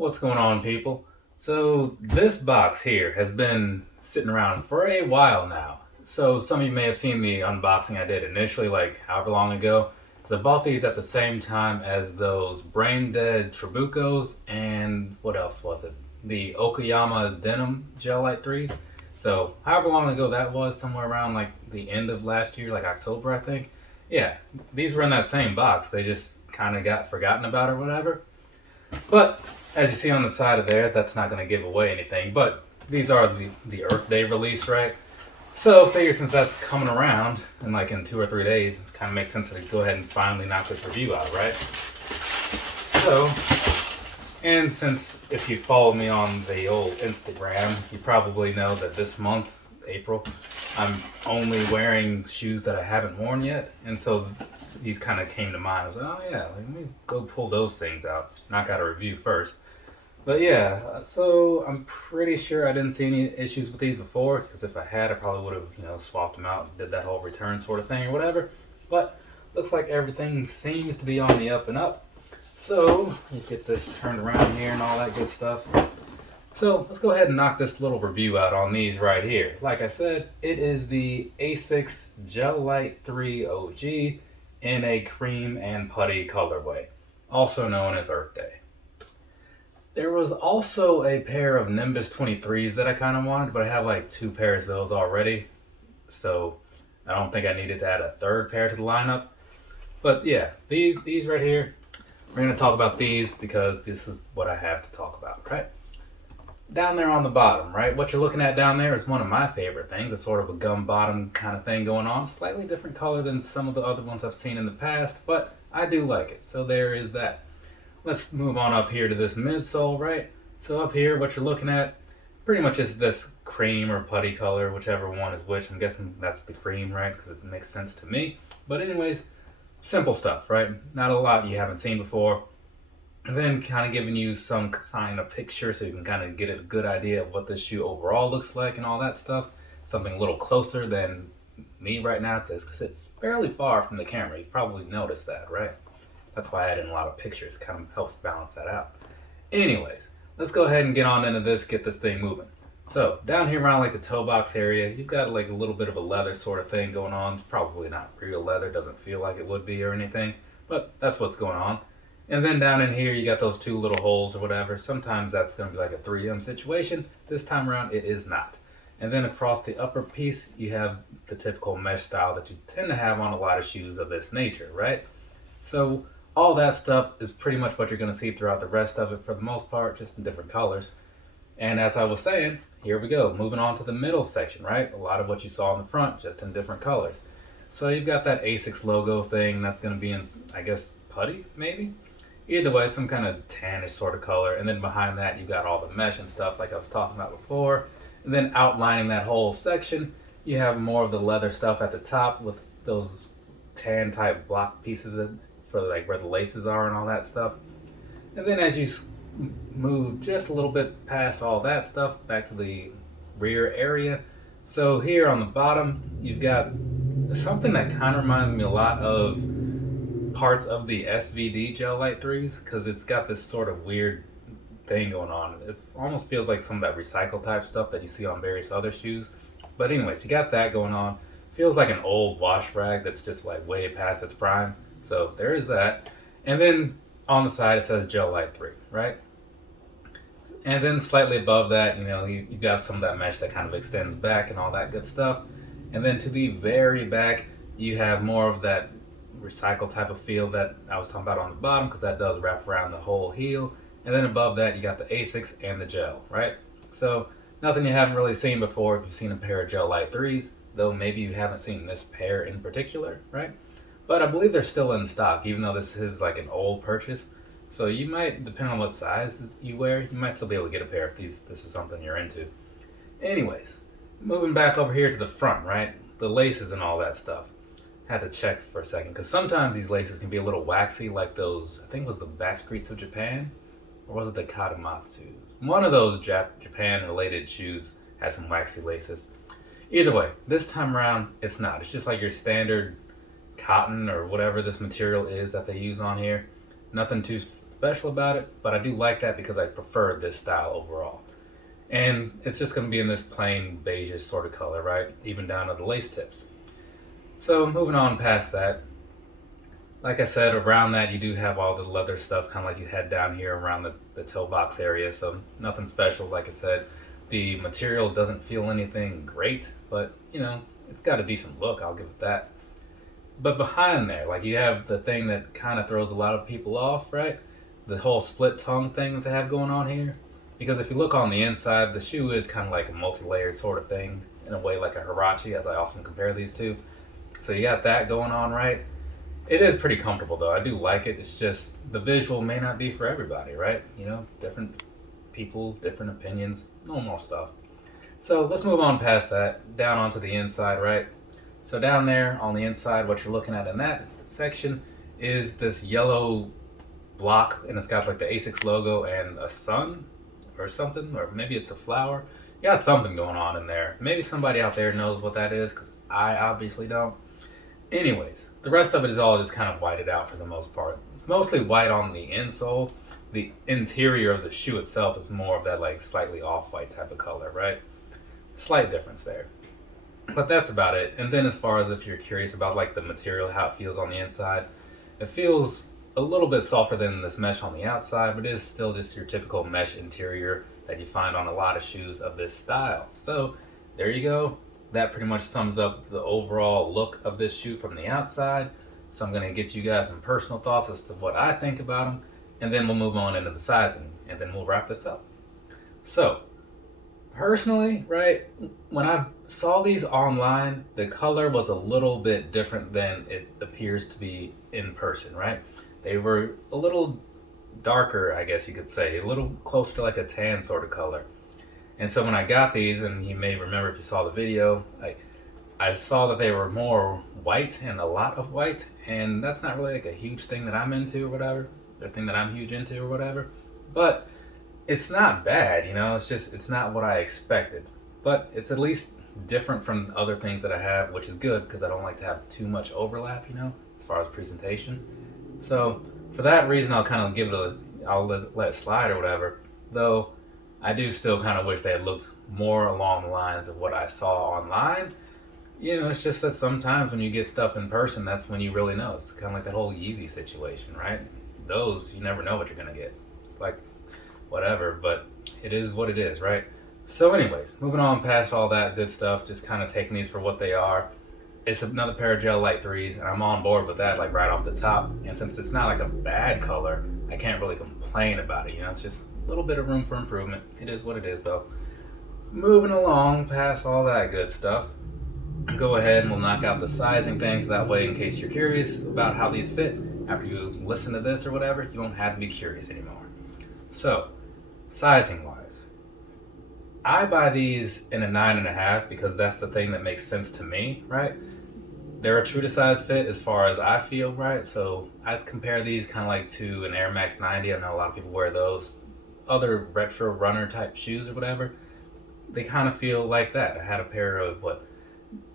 What's going on, people? So this box here has been sitting around for a while now. So some of you may have seen the unboxing I did initially, like however long ago. So I bought these at the same time as those Brain Dead Trabucos and what else was it? The Okayama Denim Gel Light 3s. So however long ago that was, somewhere around like the end of last year, like October I think. Yeah, these were in that same box. They just kind of got forgotten about or whatever. But as you see on the side of there, that's not going to give away anything. But these are the Earth Day release, right? So figure since that's coming around in like in 2 or 3 days, it kind of makes sense to go ahead and finally knock this review out, right? So, and since if you follow me on the old Instagram, you probably know that this month, April, I'm only wearing shoes that I haven't worn yet. And so these kind of came to mind. I was like, oh yeah, let me go pull those things out, knock out a review first. But yeah, so I'm pretty sure I didn't see any issues with these before, because if I had, I probably would have, swapped them out and did that whole return sort of thing or whatever. But looks like everything seems to be on the up and up. So let's get this turned around here and all that good stuff. So let's go ahead and knock this little review out on these right here. Like I said, it is the Asics Gel Light 3 OG in a cream and putty colorway, also known as Earth Day. There was also a pair of Nimbus 23s that I kind of wanted, but I have like 2 pairs of those already, so I don't think I needed to add a third pair to the lineup. But yeah, these right here, we're going to talk about these because this is what I have to talk about, right? Down there on the bottom, right? What you're looking at down there is one of my favorite things. It's sort of a gum bottom kind of thing going on. Slightly different color than some of the other ones I've seen in the past, but I do like it. So there is that. Let's move on up here to this midsole, right? So up here, what you're looking at pretty much is this cream or putty color, whichever one is which. I'm guessing that's the cream, right? Because it makes sense to me. But anyways, simple stuff, right? Not a lot you haven't seen before. And then kind of giving you some kind of picture so you can kind of get a good idea of what this shoe overall looks like and all that stuff. Something a little closer than me right now because it's fairly far from the camera. You've probably noticed that, right? That's why I add in a lot of pictures. Kind of helps balance that out. Anyways, let's go ahead and get on into this, get this thing moving. So down here around like the toe box area, you've got like a little bit of a leather sort of thing going on. It's probably not real leather, doesn't feel like it would be or anything, but that's what's going on. And then down in here, you got those 2 little holes or whatever. Sometimes that's going to be like a 3M situation. This time around, it is not. And then across the upper piece, you have the typical mesh style that you tend to have on a lot of shoes of this nature, right? So all that stuff is pretty much what you're going to see throughout the rest of it for the most part, just in different colors. And as I was saying, here we go, moving on to the middle section, right? A lot of what you saw in the front, just in different colors. So you've got that Asics logo thing that's going to be in, I guess, putty, maybe? Either way, some kind of tannish sort of color. And then behind that, you've got all the mesh and stuff like I was talking about before. And then outlining that whole section, you have more of the leather stuff at the top with those tan type block pieces for like where the laces are and all that stuff. And then as you move just a little bit past all that stuff, back to the rear area. So here on the bottom, you've got something that kind of reminds me a lot of parts of the SVD Gel Light 3s, because it's got this sort of weird thing going on. It almost feels like some of that recycle type stuff that you see on various other shoes. But anyways, you got that going on. Feels like an old wash rag that's just like way past its prime. So there is that. And then on the side it says Gel Light 3, right? And then slightly above that, you've got some of that mesh that kind of extends back and all that good stuff. And then to the very back, you have more of that recycle type of feel that I was talking about on the bottom, because that does wrap around the whole heel. And then above that, you got the Asics and the gel, right? So nothing you haven't really seen before if you've seen a pair of Gel Light 3s, though maybe you haven't seen this pair in particular, right? But I believe they're still in stock, even though this is like an old purchase. So you might, depending on what size you wear, you might still be able to get a pair if this is something you're into. Anyways, moving back over here to the front, right? The laces and all that stuff. Had to check for a second, because sometimes these laces can be a little waxy, like those, I think it was the Backstreets of Japan, or was it the Katamatsu? One of those Japan-related shoes had some waxy laces. Either way, this time around, it's not. It's just like your standard cotton or whatever this material is that they use on here. Nothing too special about it, but I do like that because I prefer this style overall. And it's just going to be in this plain beige sort of color, right? Even down to the lace tips. So moving on past that, like I said, around that you do have all the leather stuff, kind of like you had down here around the toe box area. So nothing special, like I said. The material doesn't feel anything great, but you know, it's got a decent look, I'll give it that. But behind there, like you have the thing that kind of throws a lot of people off, right? The whole split tongue thing that they have going on here. Because if you look on the inside, the shoe is kind of like a multi-layered sort of thing, in a way like a Huarache, as I often compare these two. So you got that going on, right? It is pretty comfortable though. I do like it. It's just the visual may not be for everybody, right? You know, different people, different opinions, normal stuff. So let's move on past that, down onto the inside, right? So down there on the inside, what you're looking at in that section is this yellow block, and it's got like the Asics logo and a sun or something, or maybe it's a flower. You got something going on in there. Maybe somebody out there knows what that is, because I obviously don't. Anyways, the rest of it is all just kind of whited out for the most part. It's mostly white on the insole. The interior of the shoe itself is more of that like slightly off-white type of color, right? Slight difference there. But that's about it. And then as far as if you're curious about like the material, how it feels on the inside, it feels a little bit softer than this mesh on the outside, but it is still just your typical mesh interior that you find on a lot of shoes of this style. So there you go. That pretty much sums up the overall look of this shoe from the outside. So I'm going to get you guys some personal thoughts as to what I think about them, and then we'll move on into the sizing, and then we'll wrap this up. So personally, right, when I saw these online, the color was a little bit different than it appears to be in person, right? They were a little darker, I guess you could say, a little closer to like a tan sort of color. And so when I got these, and you may remember if you saw the video, like I saw that they were more white and a lot of white, and that's not really like a huge thing that I'm into or whatever, or thing that I'm huge into or whatever. But it's not bad, you know, it's not what I expected. But it's at least different from other things that I have, which is good because I don't like to have too much overlap, you know, as far as presentation. So for that reason, I'll kind of give it I'll let it slide or whatever. Though I do still kind of wish they had looked more along the lines of what I saw online. You know, it's just that sometimes when you get stuff in person, that's when you really know. It's kind of like that whole Yeezy situation, right? Those, you never know what you're going to get. It's like, whatever, but it is what it is, right? So anyways, moving on past all that good stuff, just kind of taking these for what they are. It's another pair of gel Lyte 3s, and I'm on board with that, like right off the top. And since it's not like a bad color, I can't really complain about it, you know? It's just a little bit of room for improvement. It is what it is, though. Moving along past all that good stuff, go ahead and we'll knock out the sizing things, so that way, in case you're curious about how these fit, after you listen to this or whatever, you won't have to be curious anymore. So, sizing wise, I buy these in a 9.5 because that's the thing that makes sense to me, right? They're a true to size fit as far as I feel, right? So I compare these kind of like to an Air Max 90. I know a lot of people wear those other retro runner type shoes or whatever. They kind of feel like that. I had a pair of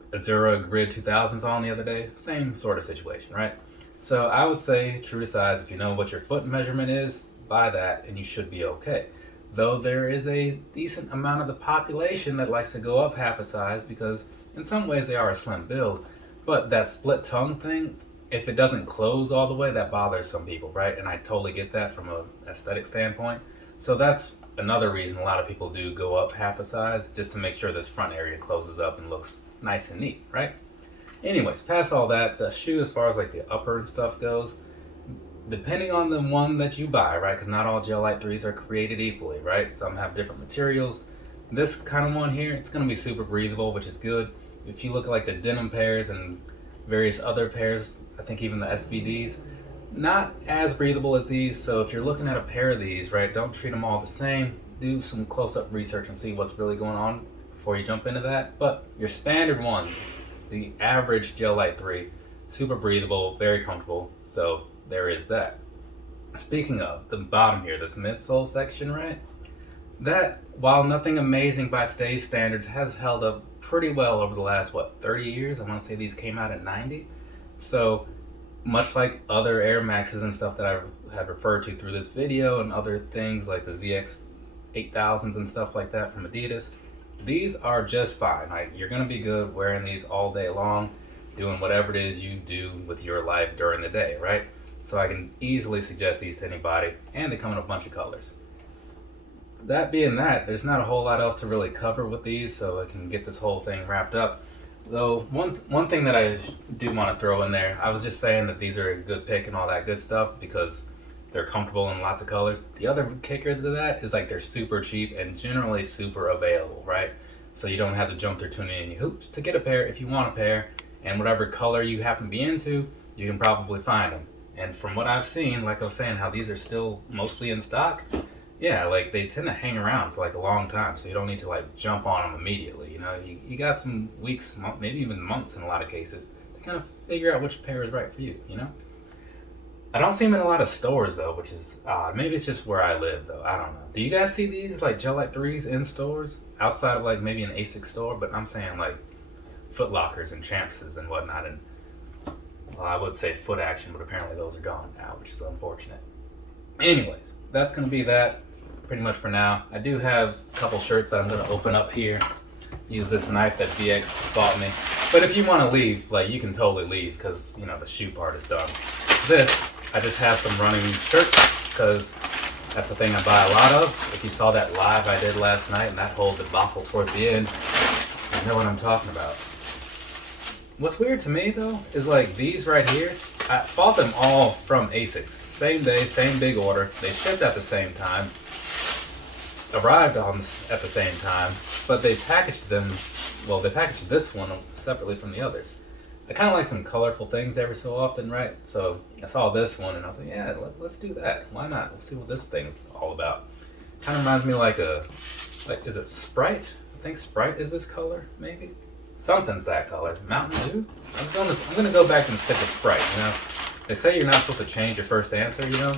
Azura Grid 2000s on the other day. Same sort of situation, right? So I would say true to size. If you know what your foot measurement is, buy that and you should be okay. Though there is a decent amount of the population that likes to go up half a size because in some ways they are a slim build. But that split tongue thing, if it doesn't close all the way, that bothers some people, right? And I totally get that from an aesthetic standpoint. So that's another reason a lot of people do go up half a size, just to make sure this front area closes up and looks nice and neat, right? Anyways, past all that, the shoe as far as like the upper and stuff goes, depending on the one that you buy, right? Because not all gel Lyte 3s are created equally, right? Some have different materials. This kind of one here, it's going to be super breathable, which is good. If you look at like the denim pairs and various other pairs, I think even the SBDs, not as breathable as these. So if you're looking at a pair of these, right, don't treat them all the same. Do some close-up research and see what's really going on before you jump into that. But your standard ones, the average gel Lyte 3, super breathable, very comfortable. So there is that. Speaking of the bottom here, this midsole section, right? That, while nothing amazing by today's standards, has held up pretty well over the last, 30 years? I want to say these came out in 90. So much like other Air Maxes and stuff that I have referred to through this video and other things like the ZX 8000s and stuff like that from Adidas, these are just fine. Like, you're gonna be good wearing these all day long, doing whatever it is you do with your life during the day, right? So I can easily suggest these to anybody, and they come in a bunch of colors. That being that, there's not a whole lot else to really cover with these, so I can get this whole thing wrapped up. Though one thing that I do want to throw in there, I was just saying that these are a good pick and all that good stuff because they're comfortable in lots of colors. The other kicker to that is like they're super cheap and generally super available, right? So you don't have to jump through too many hoops to get a pair if you want a pair, and whatever color you happen to be into, you can probably find them. And from what I've seen, like I was saying, how these are still mostly in stock, yeah, like they tend to hang around for like a long time, so you don't need to like jump on them immediately. You know, you got some weeks, maybe even months in a lot of cases to kind of figure out which pair is right for you, you know? I don't see them in a lot of stores though, which is odd. Maybe it's just where I live though, I don't know. Do you guys see these like Gillette 3s in stores outside of like maybe an Asics store? But I'm saying like Foot Lockers and Champses and whatnot, and well, I would say Foot Action, but apparently those are gone now, which is unfortunate. Anyways, that's going to be that pretty much for now. I do have a couple shirts that I'm going to open up here. Use this knife that VX bought me. But if you want to leave, like, you can totally leave because, you know, the shoe part is done. This, I just have some running shirts because that's the thing I buy a lot of. If you saw that live I did last night and that whole debacle towards the end, you know what I'm talking about. What's weird to me though is like these right here, I bought them all from Asics. Same day, same big order. They shipped at the same time, arrived at the same time, but they packaged them, well, they packaged this one separately from the others. I kind of like some colorful things every so often, right? So I saw this one and I was like, yeah, let's do that. Why not? Let's see what this thing's all about. Kind of reminds me like is it Sprite? I think Sprite is this color, maybe? Something's that color. Mountain Dew? I'm gonna go back and stick with Sprite, you know? They say you're not supposed to change your first answer, you know?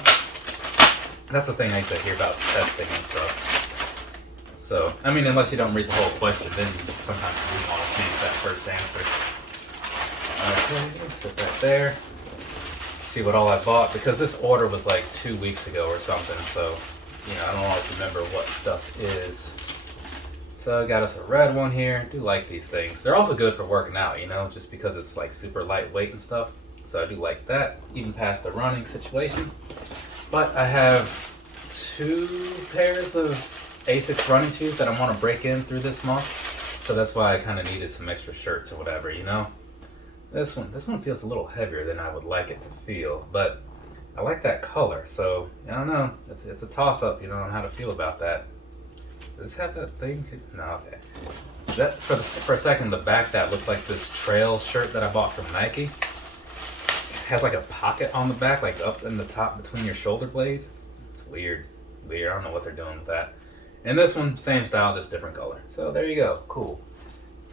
That's the thing I used to hear about testing and stuff. So, I mean, unless you don't read the whole question, then you just sometimes you want to change that first answer. Okay, sit right there. See what all I bought, because this order was like 2 weeks ago or something, so, you know, I don't always remember what stuff is. So I got us a red one here. I do like these things. They're also good for working out, you know, just because it's like super lightweight and stuff. So I do like that, even past the running situation. But I have 2 pairs of Asics running shoes that I want to break in through this month. So that's why I kind of needed some extra shirts or whatever, you know. This one feels a little heavier than I would like it to feel, but I like that color. So I don't know. It's a toss-up, you know, on how to feel about that. Does this have that thing too? No, okay. That for a second, the back that looked like this trail shirt that I bought from Nike. It has like a pocket on the back, like up in the top between your shoulder blades. It's weird. I don't know what they're doing with that. And this one, same style, just different color. So there you go. Cool.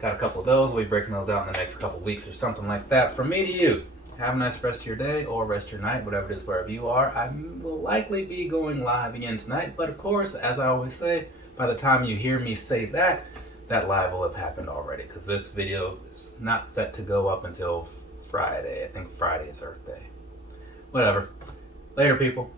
Got a couple of those. We'll be breaking those out in the next couple of weeks or something like that. From me to you. Have a nice rest of your day or rest of your night, whatever it is, wherever you are. I will likely be going live again tonight, but of course, as I always say, by the time you hear me say that, that live will have happened already, because this video is not set to go up until Friday. I think Friday is Earth Day. Whatever. Later, people.